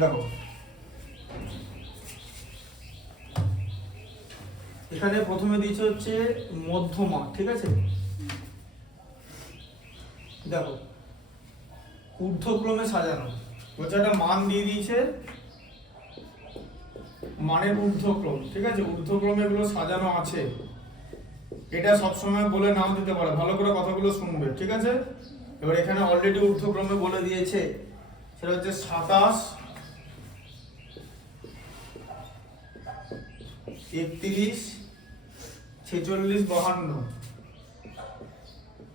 দেখো এখানে প্রথমে দিয়েছে হচ্ছে মধ্যমা, ঠিক আছে। দেখো ঊর্ধ্বক্রমে সাজানো বলছে, একটা মান দিয়ে দিয়েছে, মানের ঊর্ধ্বক্রম, ঠিক আছে। ঊর্ধ্বক্রমে এগুলো সাজানো আছে, এটা সবসময় বলে নাও দিতে পারে, ভালো করে কথাগুলো শুনবে, ঠিক আছে। এবার এখানে অলরেডি ঊর্ধ্বক্রমে বলে দিয়েছে, সেটা হচ্ছে 27, 31, 46, 52,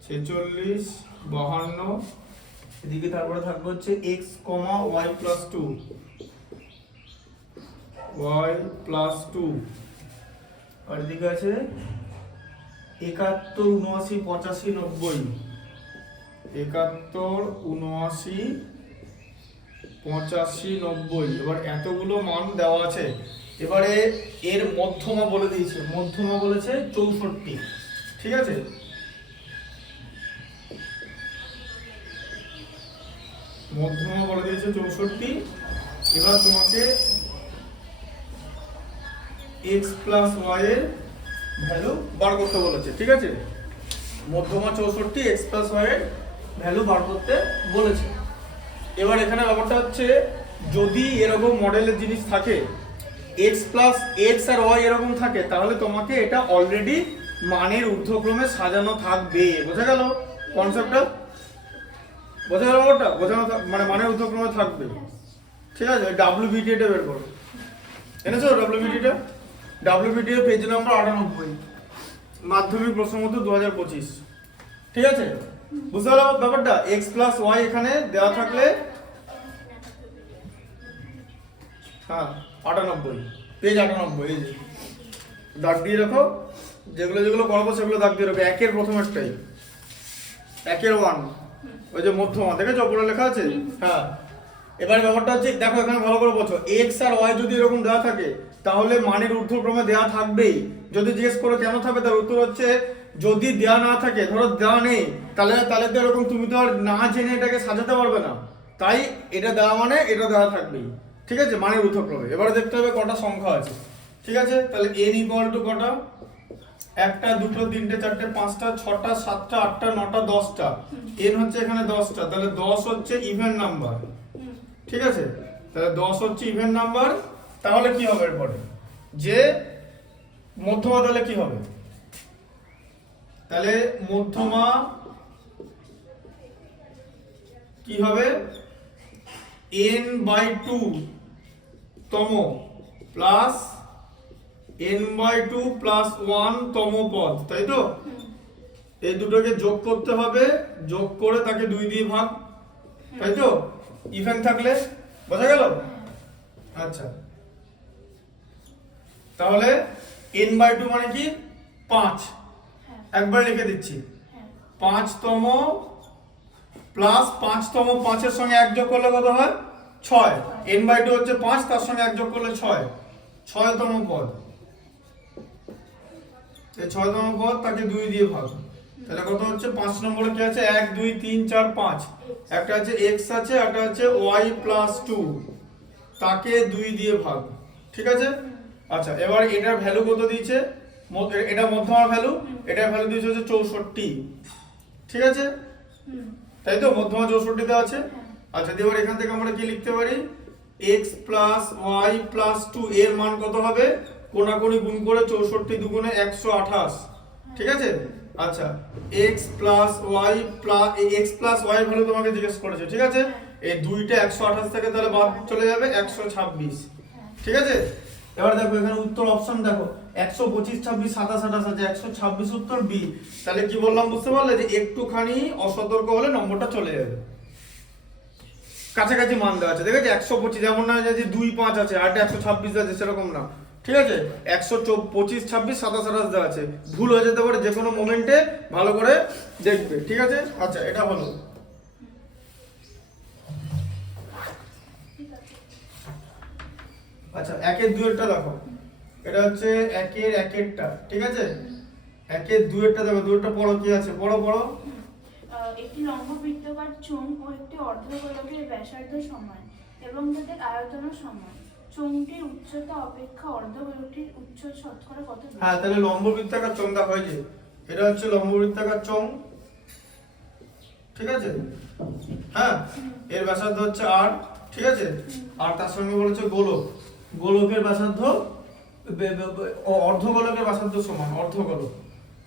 46, 52, এদিকে তারপরে থাকবে হচ্ছে x, y plus 2, y plus 2, আর এদিকে আছে 71, 79, 85, 90, 71, 79, 85, 90। এবার এতগুলো মান দেওয়া আছে, এবারে এর মধ্যমা বলে দিয়েছে, মধ্যমা বলেছে 64, ঠিক আছে। মধ্যমা বলে দিয়েছে 64। এবার তোমাকে x প্লাস y এর ভ্যালু বার করতে বলেছে, ঠিক আছে। মধ্যমা 64, x প্লাস y এর ভ্যালু বার করতে বলেছে। এবার এখানে ব্যাপারটা হচ্ছে, যদি এরকম মডেলের জিনিস থাকে, x প্লাস x আর y এরকম থাকে, তাহলে তোমাকে এটা অলরেডি মানের ঊর্ধ্বক্রমে সাজানো থাকবে। বোঝা গেল কনসেপ্টটা? বোঝা গেল ব্যাপারটা? বোঝানো মানে মানের ঊর্ধ্বক্রমে থাকবে, ঠিক আছে। WBT টা বের করো, এনেছো WBT টা? WBT এর পেজ নাম্বার 98, মাধ্যমিক প্রশ্নপত্র 2025, ঠিক আছে। বুঝতে পারলো ব্যাপারটা? x প্লাস y এখানে দেওয়া থাকলে, হ্যাঁ 98, পেজ 98, এই যে দাগ দিয়ে রাখো, যেগুলো যেগুলো করবো সেগুলো দাগ দিয়ে রাখো। একের প্রথমেরটাই, একের 1, ওই যে মধ্যমা দেখেছো উপরে লেখা আছে, হ্যাঁ। এবার ব্যাপারটা হচ্ছে, দেখো এখানে ভালো করে বলছো, x আর y যদি এরকম দেওয়া থাকে, তাহলে মানের ঊর্ধ্বক্রমে দেওয়া থাকবেই। যদি জিজ্ঞেস করো কেন থাকবে, তার উত্তর হচ্ছে, যদি দেওয়া না থাকে, ধরো দেওয়া নেই, তাহলে তো এরকম তুমি তো আর না জেনে এটাকে সাজাতে পারবে না। তাই এটা দেওয়া মানে এটা দেওয়া থাকবেই, ঠিক আছে, মানের ঊর্ধ্বক্রমে। এবারে দেখতে হবে কটা সংখ্যা আছে, ঠিক আছে। তাহলে n ইকুয়াল টু কটা? 1, 2, 3, 4, 5, 6, 7, 8, 9, 10টা। n হচ্ছে এখানে 10টা, তাহলে 10 হচ্ছে ইভেন নাম্বার, ঠিক আছে। তাহলে 10 হচ্ছে ইভেন নাম্বার। তাহলে কি হবে এরপরে, যে মধ্যমা, তাহলে কি হবে? তাহলে মধ্যমা কি হবে? n/2 তম প্লাস n/2 প্লাস 1 তম পদ, তাই তো? এই দুটোকে যোগ করতে হবে, যোগ করে তাকে 2 দিয়ে ভাগ, তাই তো, ইভেন থাকলে। বোঝা গেল? আচ্ছা, তাহলে n/2 মানে কি? 5, একবার লিখে দিচ্ছি, 5তম প্লাস 5তম, 5 এর সঙ্গে 1 যোগ করলে কত হয়? 6। n/2 হচ্ছে 5, তার সঙ্গে 1 যোগ করলে 6, 6তম পদ। এই 6তম পদ তাকে 2 দিয়ে ভাগ, তাহলে কত হচ্ছে? 5 নম্বরে কি আছে? 1, 2, 3, 4, 5, একটা আছে x আছে, একটা আছে y প্লাস 2, তাকে 2 দিয়ে ভাগ, ঠিক আছে। আচ্ছা, এবার এটার ভ্যালু কত দিয়েছে? এটা মধ্যমার ভ্যালু, এটার ভ্যালু দিয়েছে হচ্ছে 64, ঠিক আছে, তাই তো? মধ্যমা 64 দেওয়া আছে। আচ্ছা, এবার এখান থেকে আমরা কি লিখতে পারি? x প্লাস y প্লাস 2 এর মান কত হবে? কোণাকুণি গুণ করে 64 দুগুণে 128, ঠিক আছে। আচ্ছা, x প্লাস y ভ্যালু তোমাকে জিজ্ঞেস করেছে, ঠিক আছে। এই দুইটা 128 থেকে তাহলে বাদ চলে যাবে 126, ঠিক আছে। এবার দেখো এখানে উত্তর অপশন দেখো, 125, 26, 27, 28 আছে, 126 উত্তর বি। তাহলে কি বললাম বুঝতে পারলে, যে একটুখানি অসতর্ক হলে নম্বরটা চলে যাবে। কাছাকাছি মান দেওয়া আছে, দেখেছি 125, যেমন না যে 2, 5 আছে আর 126 আছে, সেরকম না, ঠিক আছে। 125, 26, 27, 28 দেওয়া আছে, ভুল হয়ে যেতে পারে যে কোনো মোমেন্টে, ভালো করে দেখবে, ঠিক আছে। আচ্ছা, এটা হলো। আচ্ছা, 1 এর 2 এরটা দেখো, এটা হচ্ছে 1 এর 1 এরটা, ঠিক আছে। 1 এর 2 এরটা দেখো, 2 এরটা পড়ো, কি আছে পড়ো পড়ো। একটি লম্ব বৃত্তাকার চোঙ ও একটি অর্ধগোলকের ব্যাসার্ধ সমান, এবং তাদের আয়তন সমান। চোঙটির উচ্চতা অপেক্ষা অর্ধগোলকটির উচ্চতা শতকরা কত বেশি? হ্যাঁ, তাহলে লম্ব বৃত্তাকার চোঙ দেখা হয়েছে, এটা হচ্ছে লম্ব বৃত্তাকার চোঙ, ঠিক আছে। হ্যাঁ, এর ব্যাসার্ধ হচ্ছে আর, ঠিক আছে। আর তার সঙ্গে বলেছে গোলক, গোলকের ব্যাসার্ধ অর্ধগোলকের ব্যাসার্ধ সমান, অর্ধগোলক,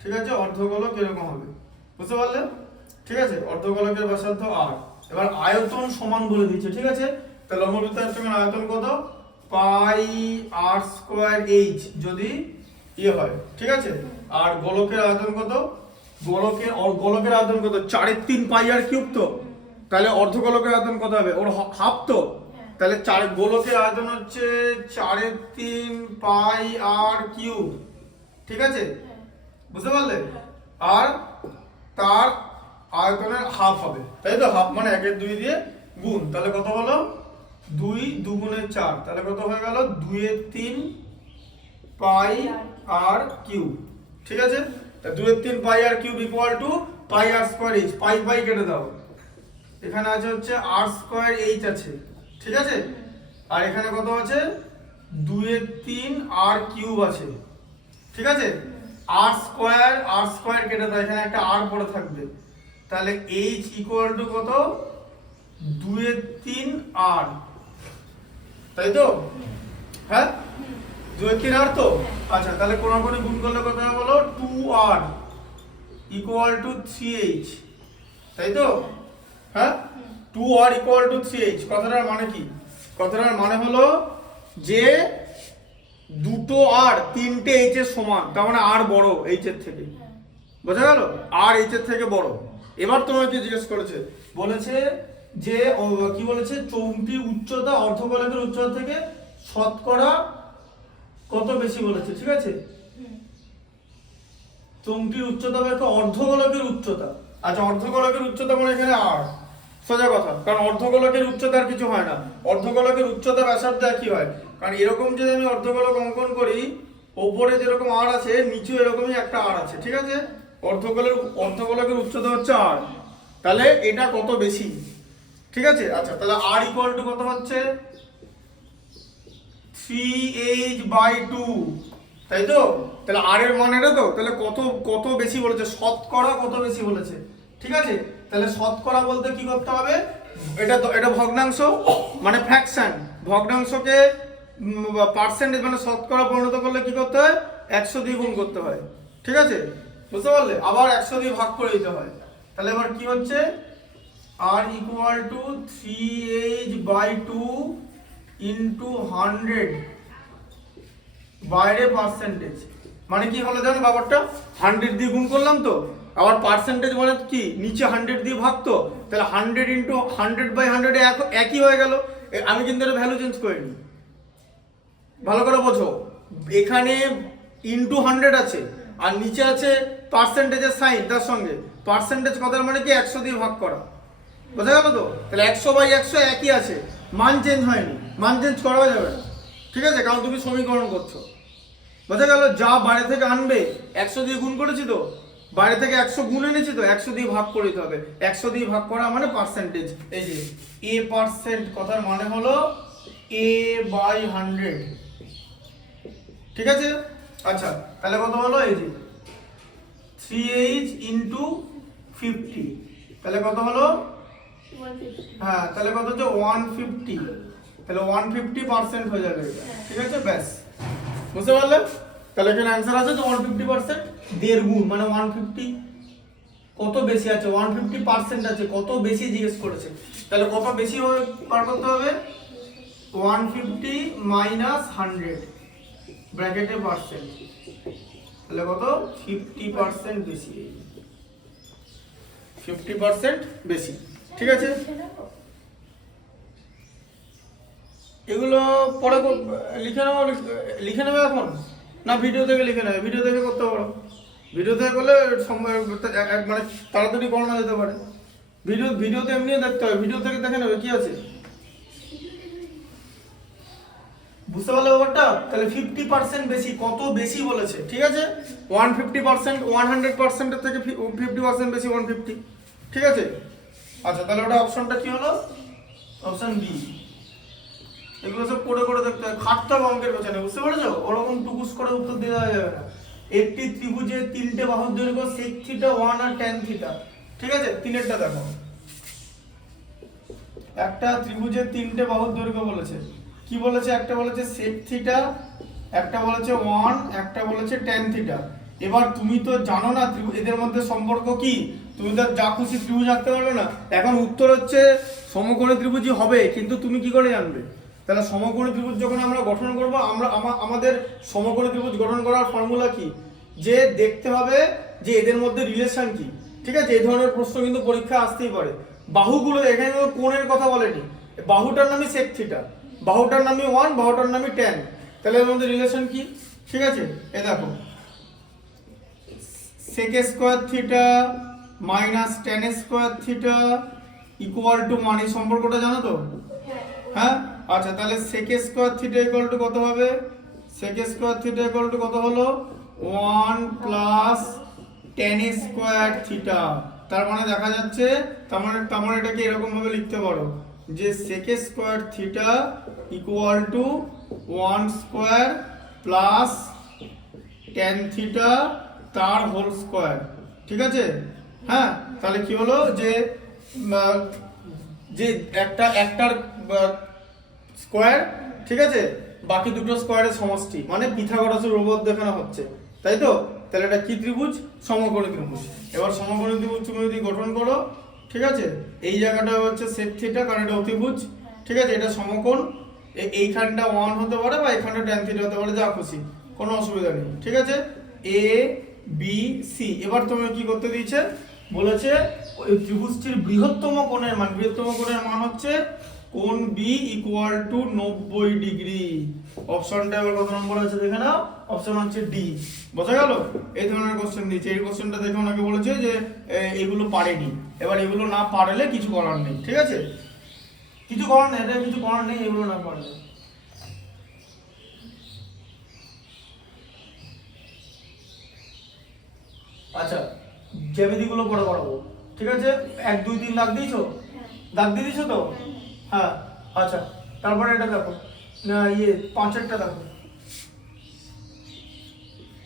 ঠিক আছে। অর্ধগোলক এরকম হবে, বুঝতে পারলে, ঠিক আছে। অর্ধগোলকের ব্যাসার্ধ আর। এবার আয়তন সমান বলে দিচ্ছে, ঠিক আছে। তাহলে লম্ব বৃত্তাকার চোঙের আয়তন কত? পাই আর স্কয়ার এইচ যদি ইয়ে হয়, ঠিক আছে। আর গোলকের আয়তন কত? গোলকের আয়তন কত? 4/3 পাই আর কিউব, তো তাহলে অর্ধগোলকের আয়তন কত হবে? ওর হাফ তো, তাহলে গোলকের আয়তন হচ্ছে 4/3 পাই আর কিউব, ঠিক আছে, বুঝতে পারলে। আর তার আয়তনের হাফ হবে, তাই তো। হাফ মানে 1/2 দিয়ে গুণ, তাহলে কত হলো? 2 2 4, তাহলে কত হয়ে গেল? 2/3 পাই আর কিউব, ঠিক আছে। 2/3 pi r cube equal to pi r square h. Pi pi কেটে দাও, এখানে আছে হচ্ছে আর স্কয়ার এইচ আছে, ঠিক আছে। আর এখানে কত আছে? 2/3 আর কিউব আছে, ঠিক আছে। আর স্কয়ার কেটে দাও, এখানে একটা আর পড়ে থাকবে, তাহলে এইচ ইকুয়াল টু কত? 2/3 আর, তাই তো। হ্যাঁ, 2/3 আর তো। আচ্ছা, তাহলে কোণাকুণি গুণ করলে কত হবে বলো? 2r ইকুয়াল টু 3h, তাই তো। হ্যাঁ, 2r ইকুয়াল টু 3h। কথাটার মানে কি? কথাটার মানে হলো যে দুটো আর তিনটে h এর সমান, তার মানে আর বড় h এর থেকে, বোঝা গেল। আর h এর থেকে বড়। এবার তোমাকে জিজ্ঞেস করেছে, বলেছে যে কি বলেছে? চোঙটির উচ্চতা অর্ধগোলকের উচ্চতা থেকে শতকরা কত বেশি বলেছে, ঠিক আছে। চোঙটির উচ্চতা অপেক্ষা অর্ধগোলকের উচ্চতা। আচ্ছা, অর্ধগোলকের উচ্চতা মানে এখানে আর, সোজা কথা, কারণ অর্ধগোলকের উচ্চতা আর কিছু হয় না। অর্ধগোলকের উচ্চতা ব্যাসার্ধ একই হয়, কারণ এরকম যদি আমি অর্ধগোলক অঙ্কন করি, ওপরে যেরকম আর আছে নিচে এরকমই একটা আর আছে, ঠিক আছে। অর্ধগোলকের উচ্চতা হচ্ছে আর, তাহলে এটা কত বেশি, ঠিক আছে। আচ্ছা, তাহলে আর ইকুয়াল টু কত হচ্ছে? 3h/2, তাই তো। তাহলে আর এর মান এটা তো, তাহলে কত বেশি বলেছে? শতকরা কত বেশি বলেছে, ঠিক আছে। তাহলে শতকরা বলতে কি করতে হবে? এটা ভগ্নাংশ মানে ফ্র্যাকশন, ভগ্নাংশকে পার্সেন্টেজ মানে শতকরা পরিণত করলে কি করতে হয়? 100 দিয়ে গুণ করতে হয়, ঠিক আছে, বুঝতে পারলে। আবার 100 দিয়ে ভাগ করে দিতে হয়। তাহলে এবার কি হচ্ছে? r equal to 3h/2 into 100, বাইরে পার্সেন্টেজ মানে কি হলো জানো ব্যাপারটা? 100 দিয়ে গুণ করলাম তো, আবার পার্সেন্টেজ মানে কি? নিচে 100 দিয়ে ভাগ, তো তাহলে 100 ইন্টু 100/100 একই হয়ে গেল। আমি কিন্তু এটা ভ্যালু চেঞ্জ করিনি, ভালো করে বোঝো। এখানে ইন্টু 100 আছে আর নিচে আছে পার্সেন্টেজের সাইন, তার সঙ্গে পার্সেন্টেজ কথার মানে কি? 100 দিয়ে ভাগ করা, বোঝা গেল তো। তাহলে 100/100 একই আছে, মান চেঞ্জ হয়নি, মান চেঞ্জ করা যাবে না, ঠিক আছে, কারণ তুমি সমীকরণ করছো, বোঝা গেল। যা বাইরে থেকে আনবে 100 দিয়ে গুণ করেছি তো, বাইরে থেকে 100 গুণ এনেছি তো, 100 দিয়ে ভাগ করে দিতে হবে। 100 দিয়ে ভাগ করা মানে পার্সেন্টেজ। এই যে a%, কথার মানে হলো a/100, ঠিক আছে। আচ্ছা, তাহলে কত হলো? এই যে 3h ইন্টু 50, তাহলে কত হলো? 150। হ্যাঁ, তাহলে কত হচ্ছে? 150, তাহলে 150% হয়ে যাবে এটা, ঠিক আছে, ব্যাস, বুঝতে পারলে। তাহলে এখানে অ্যান্সার আছে তো 150%, 1.5 গুণ মানে 150। কত বেশি আছে? 150% আছে, কত বেশি জিজ্ঞেস করেছে, তাহলে কত বেশি বার করতে হবে? 150 মাইনাস 100 ব্র্যাকেটে পার্সেন্ট, তাহলে কত? 50% বেশি, 50% বেশি, ঠিক আছে। এগুলো পরে লিখে নেবে এখন না ভিডিও থেকে লিখে নেবে? ভিডিও থেকে করতে পারো, ভিডিও থেকে করলে মানে তাড়াতাড়ি করানো যেতে পারে। ভিডিওতে এমনিও দেখতে হবে, ভিডিও থেকে দেখে নেবে কি আছে, বুঝতে পারলে ব্যাপারটা। তাহলে 50% বেশি, কত বেশি বলেছে, ঠিক আছে। 150%, 100% এর থেকে 50% বেশি 150, ঠিক আছে। আচ্ছা, তাহলে ওটা অপশনটা কি হলো? অপশন বি, এগুলো সব করে করে দেখতে হয়, খাটতে হবে অঙ্কের পেছনে, বুঝতে পেরেছো? ওরকম টুকুস করে উত্তর দেওয়া যাবে না। একটি ত্রিভুজের 3টে বাহুর দৈর্ঘ্য sec থিটা 1 আর tan থিটা, ঠিক আছে? তিনেরটা দেখো, একটা ত্রিভুজের 3টে বাহুর দৈর্ঘ্য বলেছে, কি বলেছে? একটা বলেছে sec থিটা, একটা বলেছে 1, একটা বলেছে tan থিটা। এবার তুমি তো জানো না এদের মধ্যে সম্পর্ক কি, তুমি তো যা খুশি ত্রিভুজ আঁকতে পারবে না। এখন উত্তর হচ্ছে সমকোণী ত্রিভুজই হবে, কিন্তু তুমি কি করে জানবে? তাহলে সমকোণী ত্রিভুজ যখন আমরা গঠন করব, আমাদের সমকোণী ত্রিভুজ গঠন করার ফর্মুলা কি, যে দেখতে হবে যে এদের মধ্যে রিলেশন কি, ঠিক আছে? এই ধরনের প্রশ্ন কিন্তু পরীক্ষা আসতেই পারে। বাহুগুলো, এখানে কোণের কথা বলেনি, বাহুটার নামই sec থিটা, বাহুটার নামই 1, বাহুটার নামই tan, তাহলে এর মধ্যে রিলেশন কি, ঠিক আছে? এ দেখো sec square theta minus tan square theta equal to, মানে সম্পর্কটা জানো তো? হ্যাঁ, আচ্ছা, তাহলে sec square theta equal to কত হবে? sec square theta equal to কত হলো? 1 প্লাস tan স্কয়ার থিটা। তার মানে দেখা যাচ্ছে, তার মানে এটাকে এরকম ভাবে লিখতে পারো যে sec square theta equal to 1 square plus tan theta তার হোল স্কয়ার, ঠিক আছে? হ্যাঁ, তাহলে কি হলো যে যে একটার স্কয়ার, ঠিক আছে, বাকি দুটো স্কয়ারের সমষ্টি, মানে পিথাগোরাসের উপপাদ্য এখানে হচ্ছে, তাই তো? তাহলে এটা কি ত্রিভুজ? সমকোণী ত্রিভুজ। এবার সমকোণী ত্রিভুজ তুমি যদি গঠন করো, ঠিক আছে, এই জায়গাটা হচ্ছে sec থিটা, কারণ এটা অতিভুজ, ঠিক আছে, এটা সমকোণ, এইখানটা 1 হতে পারে বা এইখানটা tan থিটা হতে পারে, যা খুশি, কোনো অসুবিধা নেই, ঠিক আছে? A B C. এবার তুমি কি করতে দিয়েছে, বলেছে ওই ত্রিভুজটির বৃহত্তম কোণের মান হচ্ছে কোণ বি ইকুয়াল টু 90 ডিগ্রি। অপশনটা এবার কত নম্বর আছে দেখে নাও, অপশন হচ্ছে ডি। বোঝা গেল? এই ধরনের কোশ্চেন দিয়েছে, এই কোশ্চেনটা দেখে ওনাকে বলেছে যে এগুলো পারেনি, এবার এগুলো না পারলে কিছু করার নেই, ঠিক আছে? কিছু করার নেই, এটা কিছু করার নেই, এগুলো না পারলে। আচ্ছা, জ্যামিতিগুলো পরে করাবো, ঠিক আছে? 1 2 3 দাগ দিয়েছো? দাগ দিয়ে দিয়েছো তো? হ্যাঁ, আচ্ছা, তারপরে এটা দেখো, না 5এরটা দেখো,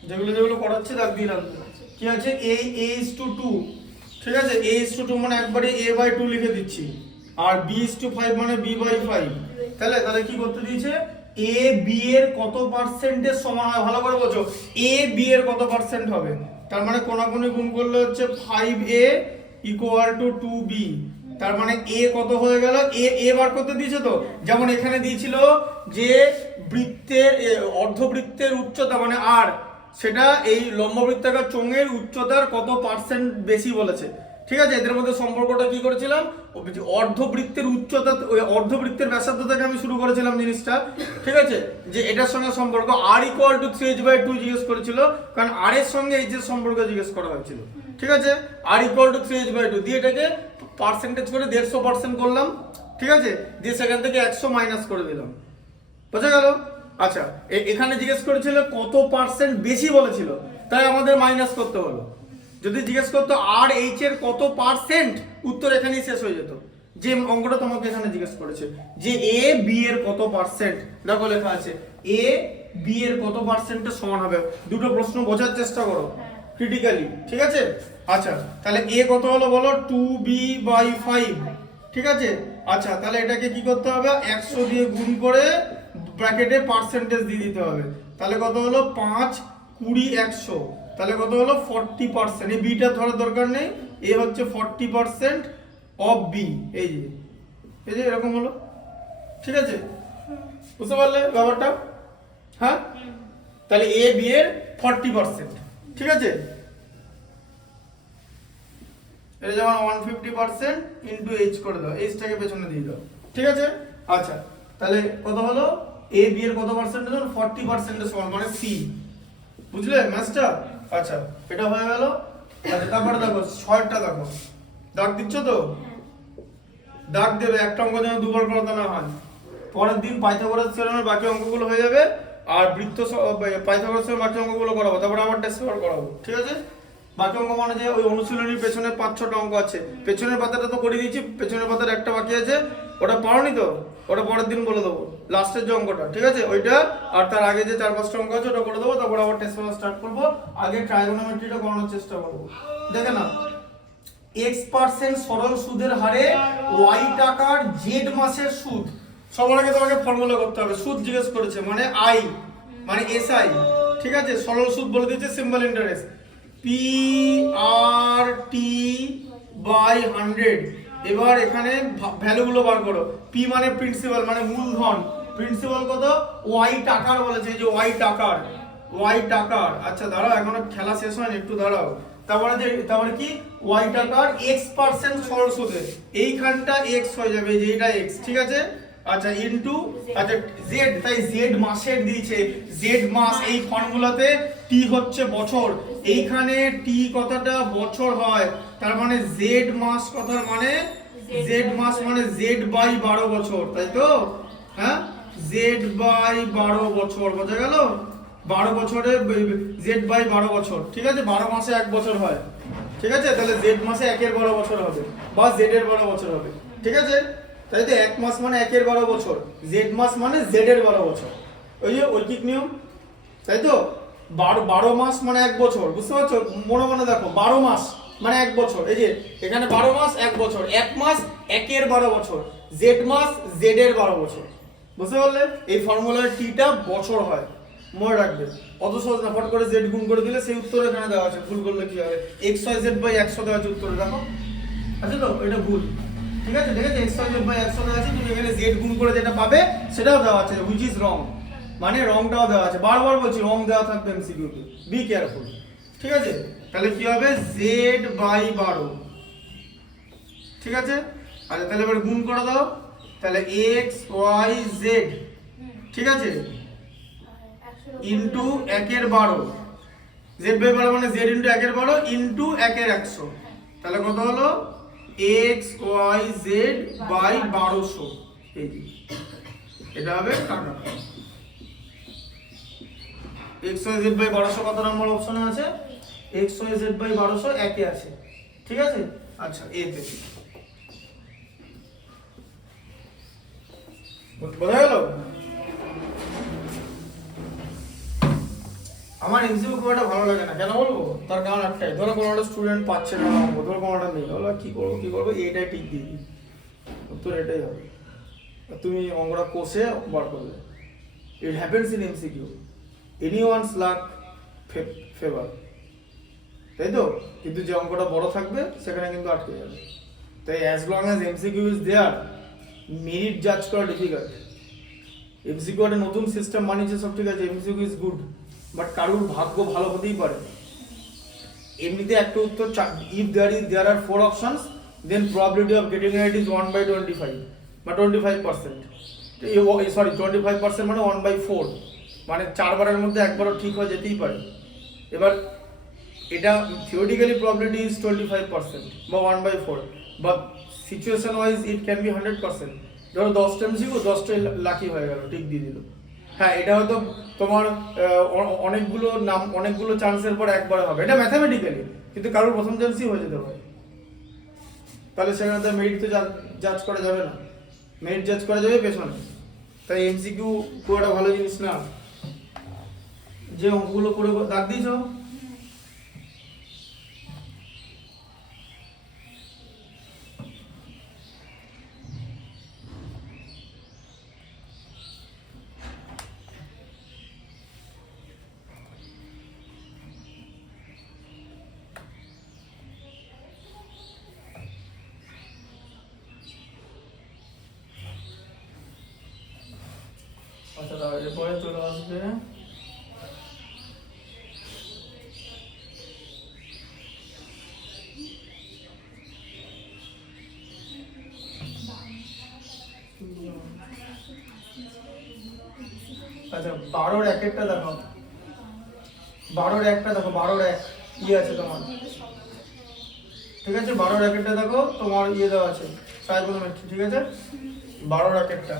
যেগুলো করাচ্ছে দাগ দিয়ে রাখবে। কি আছে? a:2, ঠিক আছে? a:2 মানে একবারে a/2 লিখে দিচ্ছি, আর b:5 মানে b/5। তাহলে কি করতে দিয়েছে? a b এর কত পার্সেন্টের সমান হয়, ভালো করে বোঝো, a b এর কত পার্সেন্ট হবে, তার মানে কোনাকুনি গুণ করলে হচ্ছে 5a ইকুয়াল টু 2b। তার মানে a কত হয়ে গেল? a বার করতে দিয়েছে তো, যেমন এখানে দিয়েছিল যে বৃত্তের অর্ধবৃত্তের উচ্চতা মানে r, সেটা এই লম্ববৃত্তাকার চোঙের উচ্চতার কত পার্সেন্ট বেশি বলেছে, ঠিক আছে? এদের মধ্যে সম্পর্কটা কি করেছিলাম, অর্ধবৃত্তের উচ্চতা, ওই অর্ধবৃত্তের ব্যাসার্ধ থেকে আমি শুরু করেছিলাম জিনিসটা, ঠিক আছে? যে এটার সঙ্গে সম্পর্ক r ইকুয়াল টু 3h/2 জিজ্ঞেস করেছিল, কারণ r এর সঙ্গে h এর সম্পর্ক জিজ্ঞেস করা হয়েছিল, ঠিক আছে? r ইকুয়াল টু 3h/2 দিয়ে এটাকে পার্সেন্টেজ করে 150% করলাম, ঠিক আছে? দিয়ে সেখান থেকে 100 মাইনাস করে দিলাম, বোঝা গেল? আচ্ছা, এখানে জিজ্ঞেস করেছিল কত পার্সেন্ট বেশি বলেছিল, তাই আমাদের মাইনাস করতে হলো। যদি জিজ্ঞেস করতো আর এইচ এর কত পার্সেন্ট, উত্তর এখানেই শেষ হয়ে যেত। যে অঙ্কটা তোমাকে এখানে জিজ্ঞেস করেছে যে এ বি এর কত পার্সেন্ট, দেখো লেখা আছে এ বি এর কত পার্সেন্টের সমান হবে। দুটো প্রশ্ন বোঝার চেষ্টা করো ক্রিটিক্যালি, ঠিক আছে? আচ্ছা, তাহলে এ কত হলো বলো? 2b/5, ঠিক আছে? আচ্ছা, তাহলে এটাকে কি করতে হবে? 100 দিয়ে গুণ করে ব্র্যাকেটে পার্সেন্টেজ দিয়ে দিতে হবে। তাহলে কত হলো? 5 20 100, তাহলে কত হলো? 40%। এই বিটা ধরার দরকার নেই, এ হচ্ছে 40% অফ বি, এই যে এরকম হলো, ঠিক আছে? বুঝতে পারলে ব্যাপারটা? হ্যাঁ, তাহলে এ বি এর 40%, ঠিক আছে? এটা যেমন 150% ইনটু এইচ করে দাও, এইচটাকে পেছনে দিয়ে দাও, ঠিক আছে? আচ্ছা, তাহলে কত হলো? এ বি এর কত পার্সেন্ট? 40% এর সমান, মানে সি। বুঝলে ম্যাথটা? আচ্ছা, এটা হয়ে গেল। আচ্ছা, তারপরে দেখো 6টা দেখো, দাগ দিচ্ছ তো? দাগ দেবে, একটা অঙ্ক যেন দুবার করাতে না হয়। পরের দিন পাইথাগোরাস থিওরেমের বাকি অঙ্কগুলো হয়ে যাবে, আর বৃত্ত পাইথাগোরাসের বাকি অঙ্কগুলো করাবো, তারপর আবার টেস্ট পেপার করাবো, ঠিক আছে? বাকি অঙ্ক মানে যে ওই অনুশীলনীর পেছনে 5-6টা অঙ্ক আছে, পেছনের পাতাটা তো করে দিয়েছি, পেছনের পাতার একটা বাকি আছে, ওটা পাওনি তো, ওটা পরের দিন বলে দেবো, লাস্টের যে অঙ্কটা, ঠিক আছে ওইটা, আর তার আগে যে 4-5টা অঙ্ক আছে ওটা করে দেবো, তারপর আবার টেস্ট পেপার স্টার্ট করবো। আগে ট্রাইগোনোমেট্রিটা করানোর চেষ্টা করবো। দেখে না, x% সরল সুদের হারে y টাকার z মাসের সুদ। সবার আগে তোমাকে ফর্মুলা করতে হবে। সুদ জিজ্ঞেস করেছে মানে i মানে SI, ঠিক আছে। সরল সুদ বলে দিয়েছে সিম্পল ইন্টারেস্ট, PRT/100। এবার এখানে ভ্যালুগুলো বার করো। P মানে প্রিন্সিপাল মানে মূলধন, প্রিন্সিপাল কত, y টাকার বলেছে, এই যে y টাকার। আচ্ছা দাঁড়াও, এখনো খেলা শেষ হয়নি, একটু দাঁড়াও। তারপরে কি, y টাকার x% সরল সুদে, এইখানটা x হয়ে যাবে, এই যে এটা x, ঠিক আছে। আচ্ছা ইনটু, আচ্ছা z, তাই z মাসের দিয়েছে, z মাস। এই ফর্মুলাতে t হচ্ছে বছর, এইখানে t কথাটা বছর হয়, তার মানে z মাস কথার মানে z মাস মানে z/12 বছর, তাই তো? হ্যাঁ, z/12 বছর, বোঝা গেল? 12 বছরে z/12 বছর, ঠিক আছে। 12 মাসে 1 বছর হয়, ঠিক আছে। তাহলে z মাসে 1/12 বছর হবে, বা z/12 বছর হবে, ঠিক আছে। তাই তো 1 মাস মানে 1/12 বছর, z মাস মানে z/12 বছর, ওই যে ঐকিক নিয়ম, তাই তো। 12 মাস মানে 1 বছর, বুঝতে পারছো? মনে মনে দেখো, 12 মাস মানে 1 বছর, এই যে এখানে 12 মাস 1 বছর, 1 মাস 1/12 বছর, z মাস z/12 বছর, বুঝতে পারলে? এই ফর্মুলার টিটা বছর হয়, মনে রাখবে। অত সহজ না, ফট করে z গুণ করে দিলে সেই উত্তর এখানে দেওয়া আছে, ভুল করলে কি হবে, xyz/100 দেওয়া আছে উত্তরে, দেখো আছে তো, এটা ভুল, ঠিক আছে। ঠিক আছে, xyz/100 দেওয়া আছে, তুমি এখানে z গুণ করে যেটা পাবে সেটাও দেওয়া আছে, which is wrong, মানে রংটাও দেওয়া আছে। বারবার বলছি রং দেওয়া থাকবে এমসিকিউ তে, বি কেয়ারফুল, ঠিক আছে। তাহলে কি হবে, z/12, ঠিক আছে। আচ্ছা তাহলে এবার গুণ করে দাও, তাহলে x y z, ঠিক আছে, ইনটু 1/12, z/12 মানে z ইনটু 1/12 ইনটু 1/100, তাহলে কত হলো, x y z বাই 1200, এই যে এটা হবে টাকা। x y z বাই 1200 কত নম্বর অপশনে আছে, x y z বাই 1200 একে আছে, ঠিক আছে। আচ্ছা এতে বোঝা গেল? আমার এমসিকিউ খুব একটা ভালো লাগে না, কেন বলবো? তার কারণ একটাই, ধরো কোনো একটা স্টুডেন্ট পাচ্ছে না অঙ্ক, ধরো কোনো একটা নেই, বলো কি করবো, এটাই টিক দিয়ে দিই, উত্তর এটাই হবে, তুমি অঙ্কটা কষে বার করলে। It happens in MCQ, anyone's luck favour, তাই তো। কিন্তু যে অঙ্কটা বড় থাকবে সেখানে কিন্তু আটকে যাবে। তাই as long as MCQ is there, merit জাজ করা ডিফিকাল্ট। এমসিকিউ একটা নতুন সিস্টেম বানিয়েছে, সব ঠিক আছে, এমসিকিউ ইজ গুড, বাট কারুর ভাগ্য ভালো হতেই পারে। এমনিতে একটা উত্তর, if there are 4 options, then probability of getting it is 1/25 বা 25%, সরি 25% মানে 1/4, মানে 4 বারের মধ্যে একবারও ঠিক হয়ে যেতেই পারে। এবার এটা থিওরিটিক্যালি প্রবাবিলিটি ইজ 25% বা 1/4, বা situation wise it can be 100%। ধরো 10টা এমসিকিউ, 10টাই লাকি হয়ে গেল, ঠিক দিয়ে দিল। হ্যাঁ, এটা হয়তো তোমার অনেকগুলো চান্সের পর একবারে হবে, এটা ম্যাথামেটিক্যালি, কিন্তু কারোর প্রথম চান্সই হয়ে যেতে পারে। তাহলে সেখানে তো মেরিট তো জাজ করা যাবে না, মেরিট জাজ করা যাবে পেছনে। তাই এমসিকিউ খুব একটা ভালো জিনিস না। যে অঙ্কগুলো করে দাগ দিয়েছো, আচ্ছা এরপরে চলে আসবে আচ্ছা 12-র একেরটা দেখো, 12-র একটা দেখো, 12-র এক ইয়ে আছে তোমার, ঠিক আছে। 12-র একেরটা দেখো, তোমার ইয়ে দেওয়া আছে ট্রাইগোনোমেট্রি, ঠিক আছে। 12-র একেরটা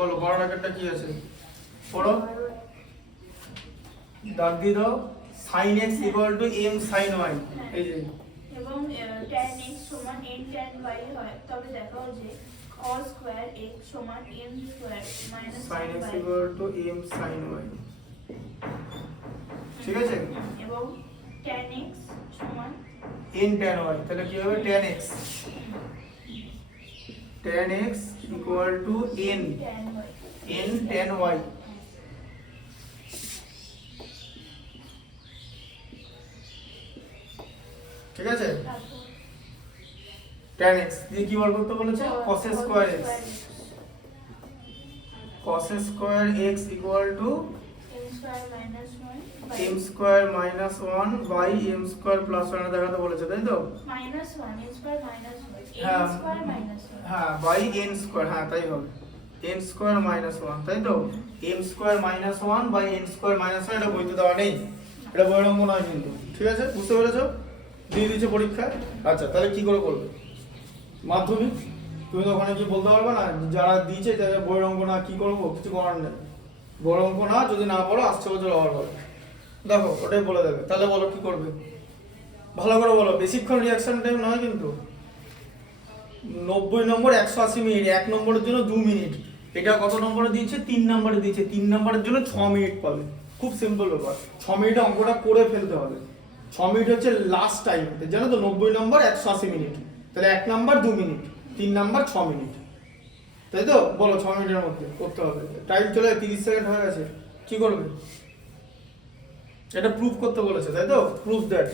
বলো, 12-র একেরটা কি আছে, পড়ো, দাগ দিয়ে দাও। sin x equal to m sin y, এই যে এবং tan x সমান n tan y হয়, তবে দেখাও যে cos স্কয়ার x সমান m square minus sin x equal to m sin y, ঠিক আছে? এবং tan x সমান n tan y, তাহলে কি হবে tan x, tan x equal to n tan y n tan y, ঠিক আছে? তারপর tan x দিয়ে কি বার করতে বলেছে? cos square x, cos square x equal to m square minus 1 m square minus 1 by m square plus 1 দেখাতে বলেছে, তাই তো? মাইনাস 1 m স্কয়ার মাইনাস 1 হ্যাঁ। m স্কয়ার মাইনাস 1 হ্যাঁ, বাই n স্কয়ার, হ্যাঁ তাই হবে, n স্কয়ার মাইনাস 1, তাই তো? m square minus 1 by n square minus 1, এটা বইতে দেওয়া নেই, এটা বইয়ের অঙ্ক নয় কিন্তু, ঠিক আছে? বুঝতে পেরেছো? দিয়ে দিচ্ছে পরীক্ষায়। আচ্ছা, তাহলে কি করে করবে মাধ্যমিক? তুমি তো ওখানে কি বলতে পারবে না যারা দিয়েছে তাদের বইয়ের অঙ্ক না, কি করবো? কিছু করার নেই, বড় অঙ্ক না, যদি না পড়ো আসছে বছর আবার হবে, দেখো ওটাই বলে দেবে। তাহলে বলো কি করবে, ভালো করে বলো, বেশিক্ষণ রিয়াকশন টাইম নয় কিন্তু। 90 নম্বর 180 মিনিট, 1 নম্বরের জন্য 2 মিনিট। এটা কত নম্বরে দিয়েছে? 3 নম্বরে দিয়েছে, 3 নম্বরের জন্য 6 মিনিট পাবে। খুব সিম্পল ব্যাপার, 6 মিনিটে অঙ্কটা করে ফেলতে হবে। 6 মিনিট হচ্ছে লাস্ট টাইম, জানো তো? 90 নম্বর 180 মিনিট, তাহলে 1 নাম্বার 2 মিনিট, 3 নাম্বার 6 মিনিট, তাই তো? বলো 6 মিনিটের মধ্যে করতে হবে। টাইম চলে 30 সেকেন্ড হয়ে গেছে, কি করবে? এটা প্রুফ করতে বলেছে, তাই তো? প্রুফ দ্যাট,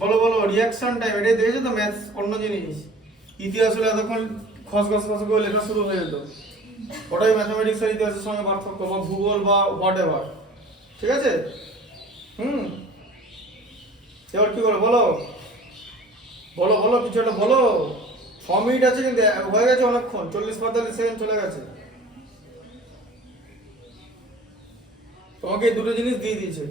বলো বলো, রিয়াকশন টাইম। এটাই দেখেছো তো, ম্যাথস অন্য জিনিস। ইতিহাস হলে এতক্ষণ খসখস করে লেখা শুরু হয়ে যেত, ওটাই ম্যাথমেটিক্স আর ইতিহাসের সঙ্গে পার্থক্য, বা ভূগোল বা হোয়াট এভার, ঠিক আছে? এবার কি করে বলো, বলো বলো, কিছু একটা বলো। 6 মিনিট আছে কিন্তু, হয়ে গেছে অনেকক্ষণ, 40-45 সেকেন্ড চলে গেছে। তোমাকে এই দুটো জিনিস দিয়ে দিয়েছে।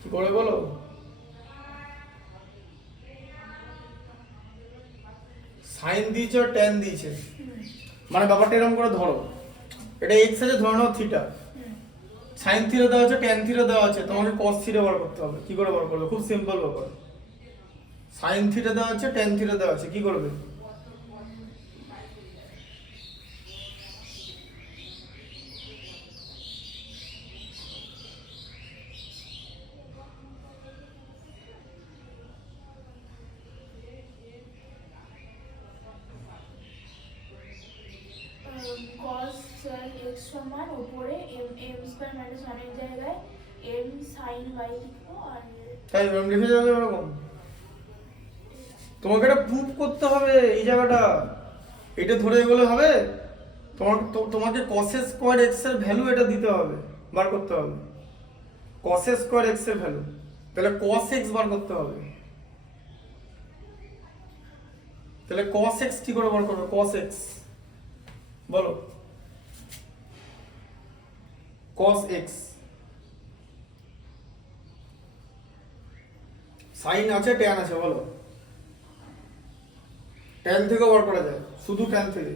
কি করে বলো? সাইন দিয়েছে আর ট্যান দিয়েছে, মানে ব্যাপারটা এরকম করে ধরো, এটা এক্স আছে, ধরে নাও থিটা, সাইন থিটা দেওয়া আছে, ট্যান থিটা দেওয়া আছে, তোমাকে কস থিটা বার করতে হবে। কি করে বার করবে? খুব সিম্পল ব্যাপার, সাইন থিটা দেওয়া আছে, ট্যান থিটা দেওয়া আছে, কি করবে? cos x সমান উপরে m স্কয়ার মাইনাস 1 এর জায়গায় m sin y লিখবো, আর তাই এরকম লিখে যাবে এরকম। তোমাকে এটা প্রুফ করতে হবে এই জায়গাটা, এটা ধরে এগোলে হবে? তোমাকে cos স্কয়ার x এর ভ্যালু এটা দিতে হবে, বার করতে হবে cos স্কয়ার x এর ভ্যালু, তাহলে cos x বার করতে হবে। তাহলে cos x কি করে বার করবে? cos x বলো, cos x, সাইন আছে, ট্যান আছে, বলো। ট্যান থেকে বার করা যায়, শুধু ট্যান থেকে।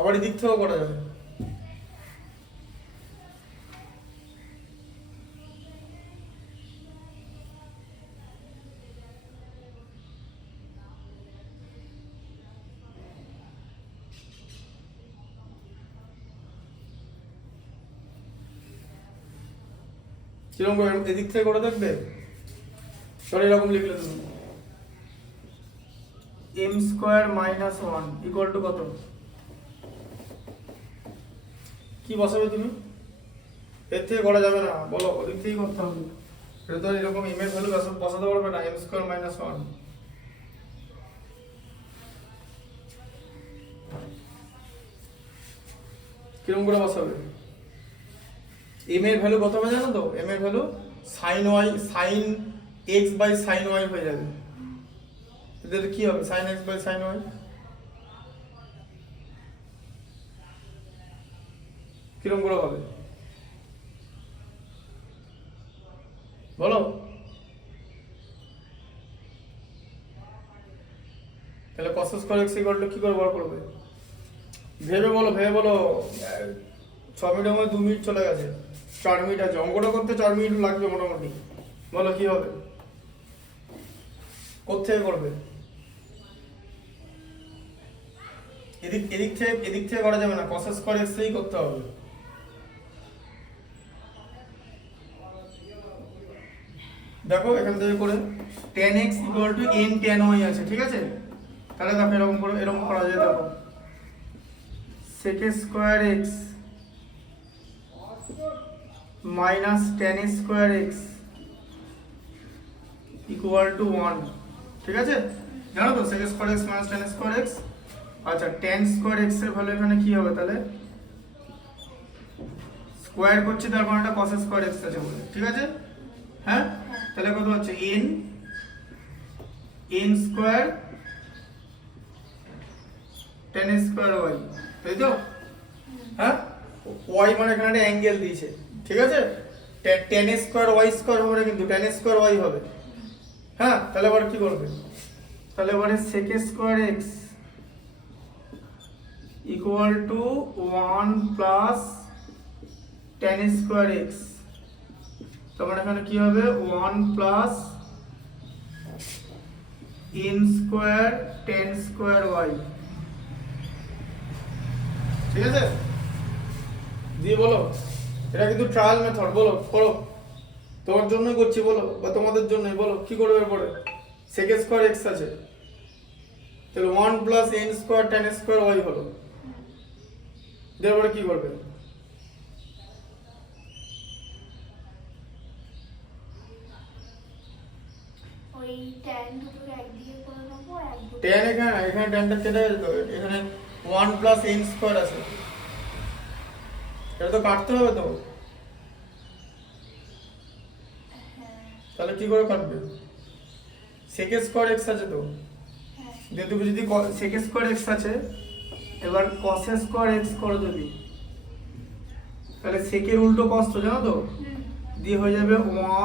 আবার এদিক থেকেও করা যাবে। কিরকম করে এদিক থেকে করে দেখবে? তাহলে এরকম লিখলে তুমি m square minus 1 equal to কত? কি বসাবে তুমি? এর থেকে করা যাবে না, বলো, ওদিক থেকেই করতে হবে। এটা তো এরকম m এর ভ্যালু বসাতে পারবে না, m স্কয়ার মাইনাস 1। কিরকম করে বসাবে? এম এর ভ্যালু কত হবে জানো তো? এম এর value sine y, sine x by sine y হয়ে যাবে। এদের কি হবে? Sine x by sine y কিরকম করে হবে বলো? তাহলে cos square x equal to কি করে বার করবে? ভেবে বলো, ভেবে বলো। 6 মিনিটের মধ্যে 2 মিনিট চলে গেছে, 4 মিনিট আছে। অঙ্কটা করতে 4 মিনিট লাগবে মোটামুটি। বলো কি হবে? কোত্থেকে করবে? এদিক থেকে করা যাবে না, cos স্কয়ার x এই করতে হবে। দেখো এখান থেকে করে tan x equal to n tan y আছে, ঠিক আছে? তাহলে দেখো এরকম করে, এরকম করা যায়। দেখো sec square x minus tan square x equal to 1, ঠিক আছে? জানো তো sec square x minus tan square x। আচ্ছা tan স্কয়ার x এর ভ্যালু এখানে কি হবে তাহলে? স্কয়ার করছি তার মানে এটা cos স্কয়ার x আছে বলে, ঠিক আছে? হ্যাঁ, তাহলে কত হচ্ছে n square tan square y, তাই তো? হ্যাঁ, y মানে এখানে একটা অ্যাঙ্গেল দিয়েছে, ঠিক আছে? tan স্কয়ার y স্কয়ার হবে না, কিন্তু tan স্কয়ার y হবে। হ্যাঁ, তাহলে এবার কি করবে? তাহলে এবারে sec square x equal to 1 plus tan square x। তারপরে এখানে কি হবে? 1 plus n square tan square y, ঠিক আছে? দিয়ে বলো, এটা কিন্তু ট্রায়াল মেথড। বলো করো, তোমার জন্যই করছি বলো, বা তোমাদের জন্যই বলো কি করবে এরপরে? sec স্কয়ার x আছে, তাহলে 1 plus n square tan square y হলো। এরপরে কি করবে? ওই tan দুটোকে একদিকে করে নেবো, tan এখানে tanটা কেটে গেছে তো, এখানে 1 প্লাস n স্কয়ার আছে, এটা তো কাটতে হবে তো। তাহলে কি করে কাটবে? sec স্কয়ার x আছে তো, যেহেতু যদি sec স্কয়ার x আছে, এবার cos স্কয়ার x করো যদি, তাহলে sec এর উল্টো cos তো জানো তো, দিয়ে হয়ে যাবে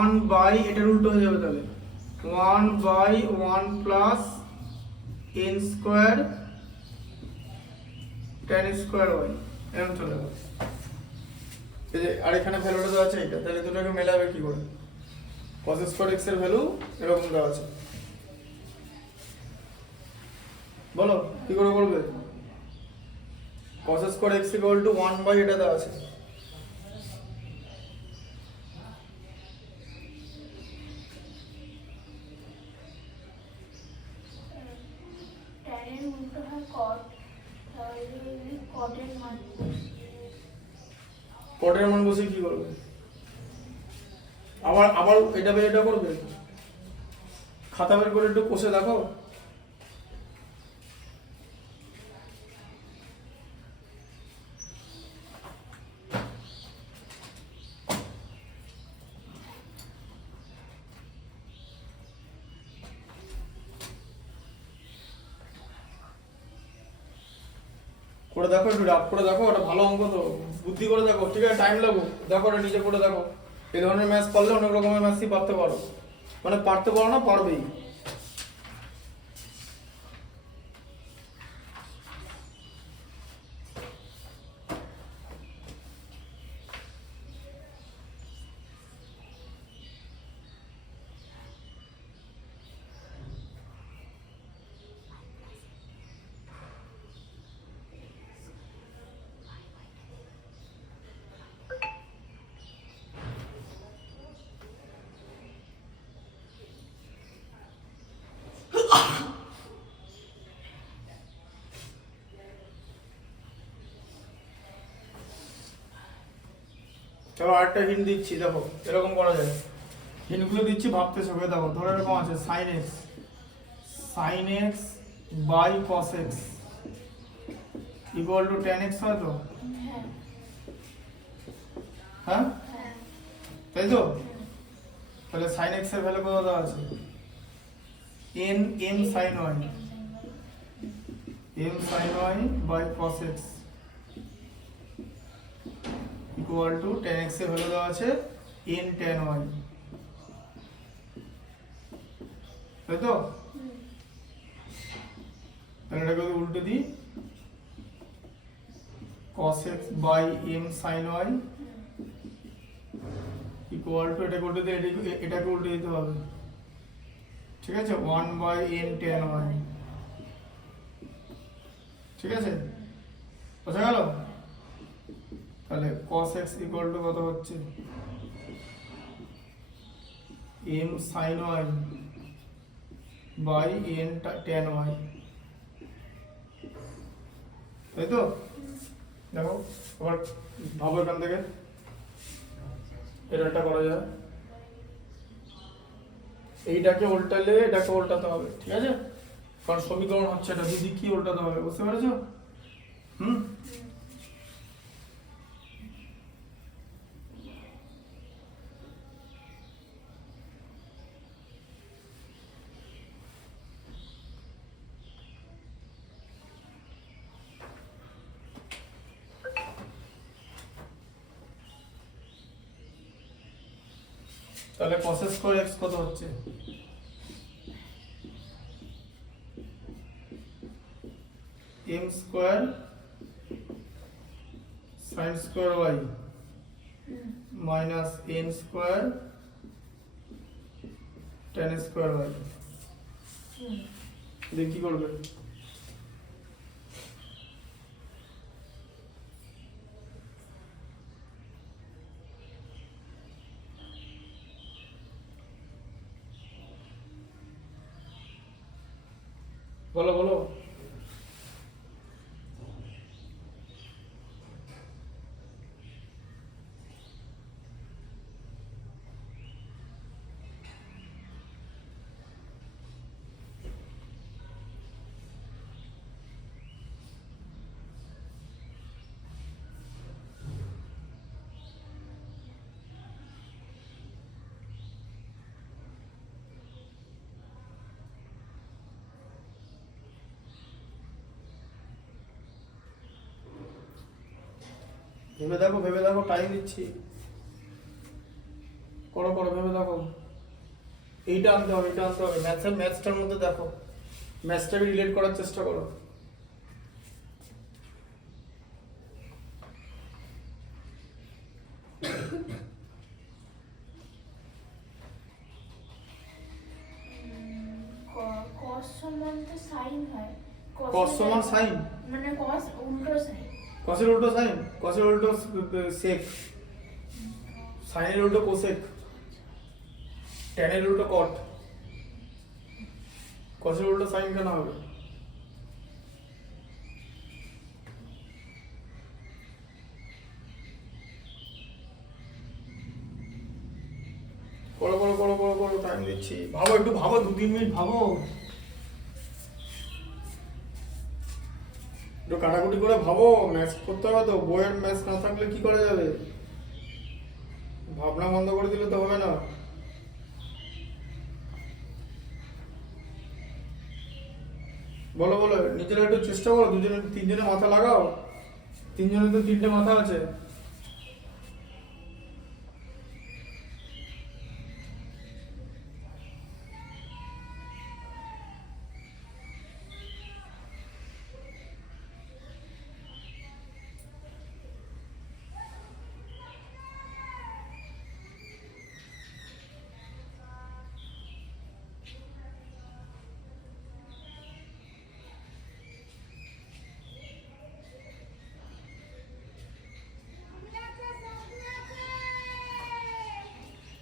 1 বাই, এটার উল্টো হয়ে যাবে তাহলে 1 by 1 plus n square tan square y, এরকম চলে যাবে। এই যে আর এখানে ভ্যালুটা দেওয়া আছে এটা, তাহলে দুটোকে মেলাবে কি করে? cos স্কয়ার x এর ভ্যালু এরকম দেওয়া আছে, বলো কি করে করবে? cos square x equal to 1 by এটা দেওয়া আছে, tan এর উল্টো হয় cot, তাহলে cot এর মান কটের মান বসে কি করবে? আবার আবার এটা বের এটা করবে, খাতা বের করে একটু কষে দেখো। করে দেখো, একটু রাফ করে দেখো, ওটা ভালো অঙ্ক তো, বুদ্ধি করে দেখো, ঠিক আছে? টাইম লাগো, দেখো ওটা নিজে করে দেখো। এই ধরনের ম্যাথস পারলে অনেক রকমের ম্যাথসই পারতে পারো, মানে পারতে পারো না, পারবেই। চলো আরেকটা হিন্ট দিচ্ছি, দেখো এরকম করা যায়। হিন্টগুলো দিচ্ছি, ভাবতে হবে। দেখো ধরো এরকম আছে sin x by cos x equal to tan x হয় তো, হ্যাঁ হ্যাঁ তাই তো? তাহলে সাইন এক্স এর ভ্যালু কত দেওয়া আছে? N m sine y, m sine y by cos x equal to tan x এর ভ্যালু দেওয়া আছে এন টেন ওয়াই, তাই তো? তাহলে এটাকে যদি উল্টো দিই cos x by m sin y equal to এটাকে উল্টো দিয়ে এটাকে উল্টো দিতে হবে, ঠিক আছে? 1 বাই n tan y, ঠিক আছে? বোঝা গেল? তাহলে cos x ইকুয়াল টু কত হচ্ছে? m sin y by n tan y, তাই তো? দেখো এবার ভাবো এখান থেকে এটা করা যায়, এইটাকে উল্টালে এটাকে উল্টাতে হবে, ঠিক আছে? কারণ সমীকরণ হচ্ছে এটা, দুদিক কি উল্টাতে হবে, বুঝতে পেরেছো? হুম তাহলে cos স্কয়ার x কত হচ্ছে? m square sin square y minus n square tan square y, দেখি কি করবে? বলো বলো। ভেবে দেখো টাইম দিচ্ছি, করো করো, ভেবে দেখো। এইটা আনতে হবে, এটা আনতে হবে, ম্যাথসটার মধ্যে দেখো, ম্যাথসটাকে রিলেট করার চেষ্টা করো। cos সমান তো sin হয়, cos সমান sin, মানে cos উল্টো sin, cos এর উল্টো sin, cos এর উল্টো sec, sin এর উল্টো cosec, tan এর উল্টো cot, cos এর উল্টো sin কেন হবে? করো করো করো করো করো, টাইম দিচ্ছি, ভাবো একটু, ভাবো 2-3 মিনিট ভাবো, একটু কাটাকুটি করে ভাবো, ম্যাথস করতে হবে তো, বইয়ের ম্যাথস না থাকলে কি করা যাবে? ভাবনা বন্ধ করে দিলে তো হবে না। বলো বলো, নিজেরা একটু চেষ্টা করো, দুজনে 3 জনে মাথা লাগাও, 3 জনে তো 3টে মাথা আছে।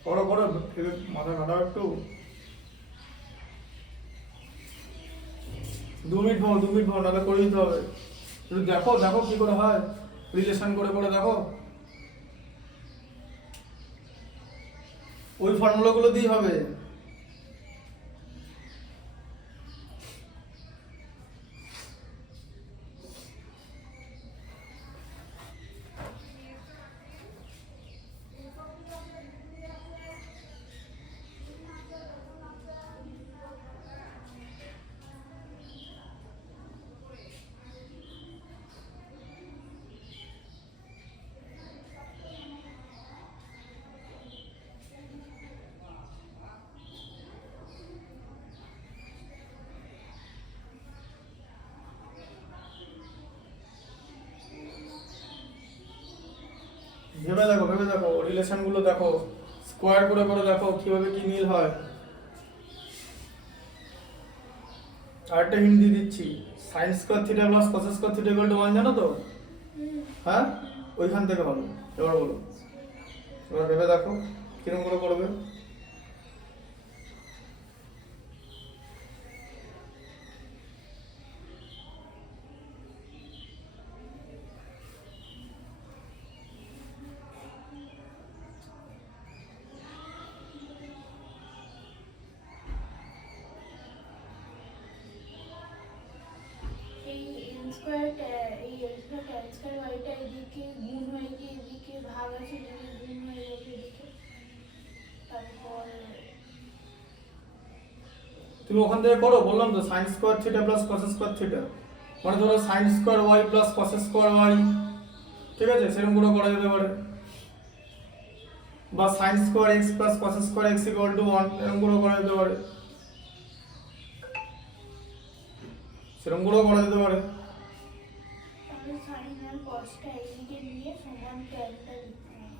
করো করো, মাথা কাটাও একটু, 2 মিনিট ভাবো, 2 মিনিট ভাবো, নাহলে করে দিতে হবে। একটু দেখো দেখো কি করে হয়, রিলেশন করে করে দেখো, ওই ফর্মুলাগুলো দিয়ে হবে। ভেবে দেখো রিলেশনগুলো দেখো, স্কোয়ার করে করে দেখো কিভাবে কি মিল হয়। আরেকটা হিন্ট দিয়ে দিচ্ছি, sign square theta plus cos square theta equal to 1 জানো তো? হ্যাঁ, ওইখান থেকে হবে। এবার বলো, এবার ভেবে দেখো কিরকম করে করবে। এই n স্কয়ার এই n স্কয়ার tan স্কয়ার ওয়াইটা এদিকে গুণ হয়ে গিয়ে এদিকে ভাগ আছে এদিকে গুণ হয়ে যাবে এদিকে, তারপর তুমি ওখান থেকে করো, বললাম তো sine square theta plus cos square theta, মানে ধরো sine square y plus cos square y, ঠিক আছে, সেরকম করে করা যেতে পারে। বা sine square x plus cos square x equal to 1, এরকম করে করা যেতে পারে, সেরকম করেও করা যেতে পারে। তাহলে সাইন আর কসটা এদিকে নিয়ে সমান ট্যানটা লিখতে হবে।